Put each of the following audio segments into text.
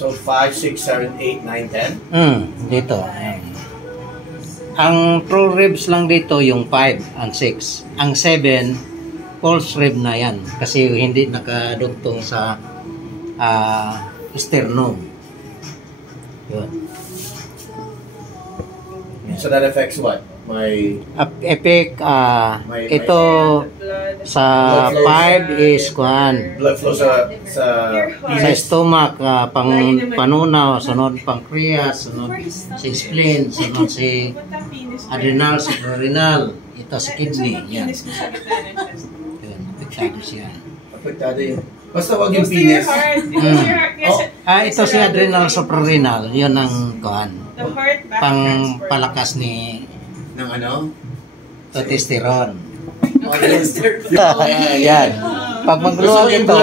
So 5, 6, 7, 8, 9, 10? Dito. Ayan. Ang true ribs lang dito yung 5 and 6. Ang 7, false rib na yan. Kasi hindi nakadugtong sa sternum. Yun. So that affects what? My Epic, ito sa 5 is kuhan. blood flow sa Sa stomach, panunaw, sunod pancreas, sunod si spleen, sunod si adrenal, suprarenal, ito sa kidney. Yan. Yun, apektado siya. Apektado yun. Basta wag yung penis. Ito si adrenal, suprarenal, yun ang kuhan. Pangpalakas ni ng ano? testosterone. Yan. Pag magluwag ito,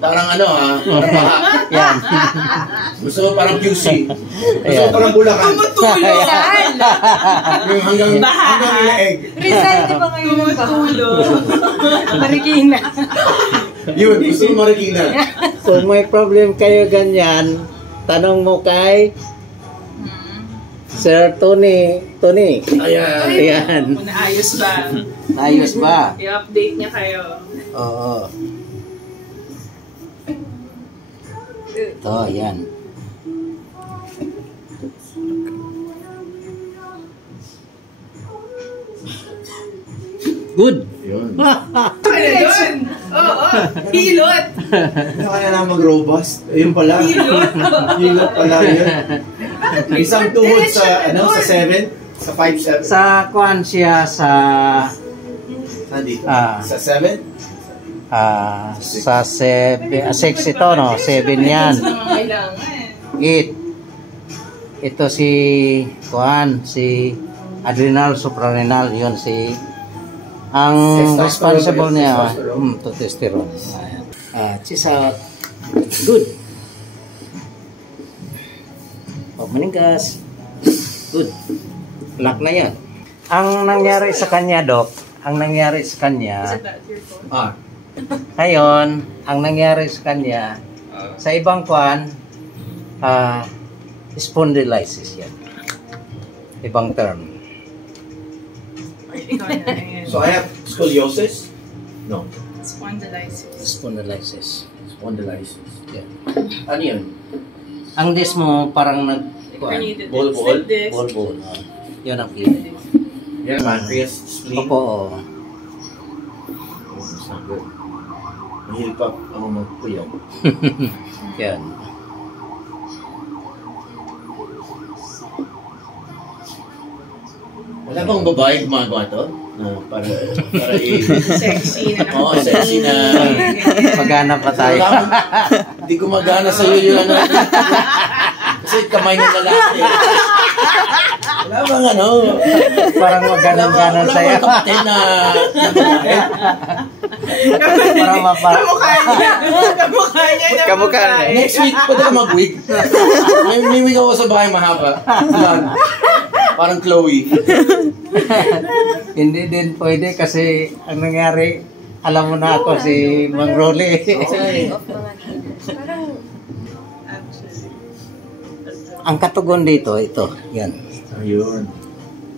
parang yan. Gusto ko parang QC. Gusto ko parang Bulacan. Tumutulog. Yung hanggang leeg. Rizal, di ba ngayon ang bahulog? Marikina. Yun, gusto ko Marikina. Kung may problem kayo ganyan, tanong mo kay Sir Tony. Ayan. Kung naayos ba? Ayos ba? I-update niya kayo. Oo. Ito, ayan. Good. Yun. Ayun! Oo! Hilot! Ano ka na mag-robust? Ayun pala. Hilot pala yun. Isang tuhod sa 7? Sa 5, 7? Sa kuan siya sa Dito. sa 7? sa 6 ito, no? 7 yan. 8. Ito si kuan, si adrenal, suprarenal, yun si ang responsible niya, testosterone. Cheese out. Good. Pag maninggas. Good. Lock na yan. Ang nangyari sa kanya, Doc, ngayon, ang nangyari sa kanya, sa ibang kuan, spondylitis yan. Ibang term. So I have scoliosis? No. Spondylitis. Spondylisis. Yeah. Ano yun? Ang disc mo parang Bol. bol. Yun ang feeling. Yeah, pancreas, spleen. Opo. It's not good. Mahilpa ako magpuyag. Yan. Wala bang babae gumagawa to? Para Sexy na. Oo, sexy na. Maghanap pa tayo. Hindi gumagana sa'yo yun. Kasi kamay ng lalaki. Wala bang Parang maganon-ganon sa'yo. Wala bang kapatid na babae? Parang Kamukha niya. Next week, pwede ka mag-wig. May wig ako sa bahay mahaba. Parang Chloe. Hindi din pwede kasi ang nangyari, alam mo na ako si Mang Rolly. Ang katugon dito, ito. Yan. Ayun.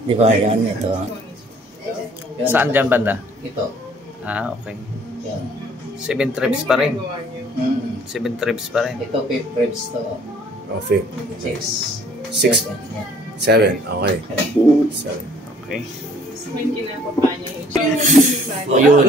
Di ba? Yan, ito. Yan. Saan dyan banda? Ito. Okay. Yan. 7 trips pa rin. 7 trips pa rin. Ito, 5 ribs to. Oh, 5. 6. 6. Yan. 7. Okay. 7. Okay. May kinapapa niya yung Ayun.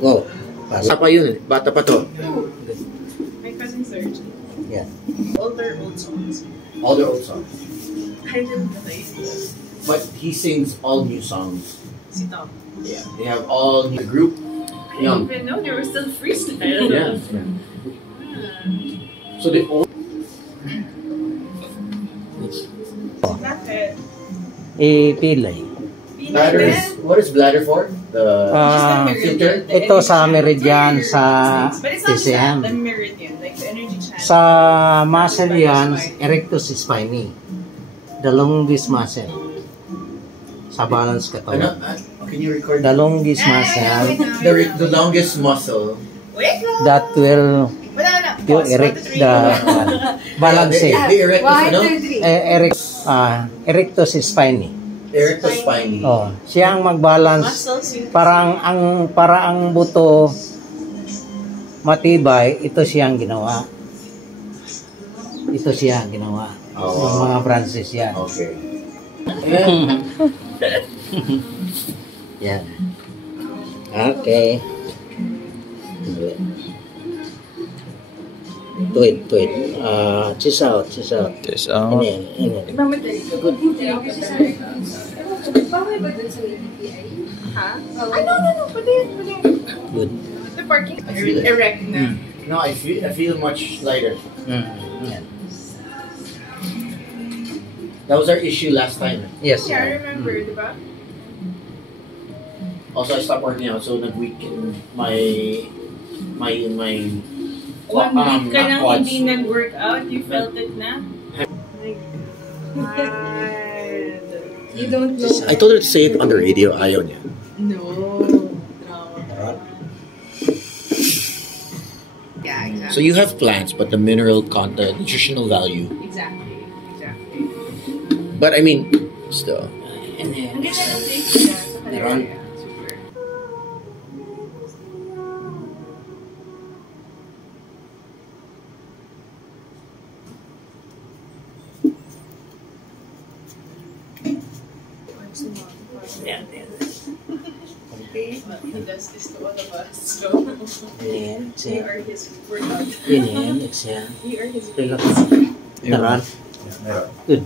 Go. Bata pa yun. Bata pa to. My cousin surgeon. Yan. Older old songs. All their old songs. I didn't play. But he sings all new songs. Si Tom. Yeah. They have all new group. I didn't even know they were still freestyle. Yeah. So they all. Bakit? Ipilay. Bladder is, what is bladder for? The filter? Ito sa meridian sa But it's not TCM. the meridian, like the energy channel. Sa muscle yan, erectus spinae. The longest muscle. Sa balance ka to. Can you record? The longest muscle The longest muscle. Wait lang. that will Wala na. you erect the balance. The erectus, ano? Erectus spinae. Erectus spinae. Oh, siya ang mag-balance. Muscles yung Para ang buto matibay, ito siyang ginawa. Ito siya ginawa. Ng mga branches yan. Okay. Yan. Okay. Tuwid. Cheese out. This out. Ini. Bawal ba dun sa API? Ha? Ay, no. Pwede. Good. The parking. I feel it. Erect na. No, I feel much lighter. Yan. That was our issue last time. Yes. Yeah, I remember, di ba? Also, I stopped working out, so nag-weaken my 1 week ka not nang quads. hindi nag-workout, you felt it na? God. You don't know. I told her to say it on the radio. Ayaw niya. No. Yeah, exactly. So you have plants, but the mineral content, nutritional value. Exactly. But I mean, still. Ang ganda ng taste niya sa Meron. kanila. Super. Okay. He does this to all of us, so Inhale, we exhale. are his workout. Inhale, exhale. We are his Relax. Meron. Good.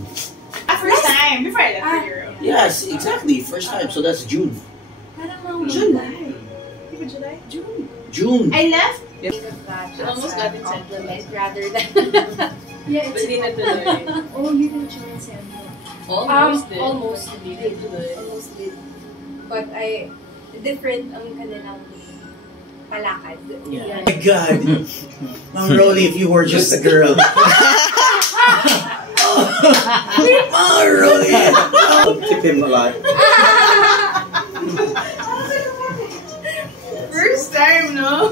First time, before I left for Europe. Yes, exactly. First time. So that's June. Parang July. Di ba July? June. June. I left. That Almost got it sent. compliment rather than yeah, But hindi na tuloy. oh, you didn't try and send me. Almost did. Almost Hindi na tuloy. Almost did. But I different ang kanilang palakad. Oh my God. Ma'am Rolly, if you were just a girl. Ma'am Rolly. I'll tip him a lot. First time, no?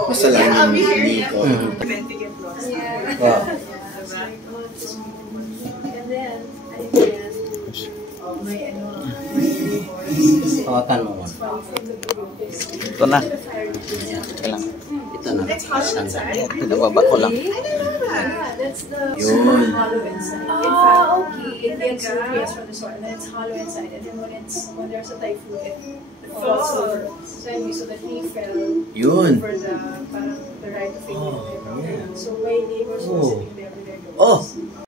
Basta lang Yeah, I'll yung be here. hindi ko. Meant to get lost. Yeah. Wow. And then I can may Hawakan mo. Ito na. Ito lang. Ito na. It's hot inside. Pinababa ko lang. Yeah, that's the Yun. hollow inside. In Oh, fact, okay. it gets nutrients from the soil and then it's hollow inside. And then when there's a typhoon, it falls falls. over. So anyway, so that he fell Yun. for the parang the right of way. Oh, yeah. So my neighbors were Oh. sitting there with their dogs. Oh.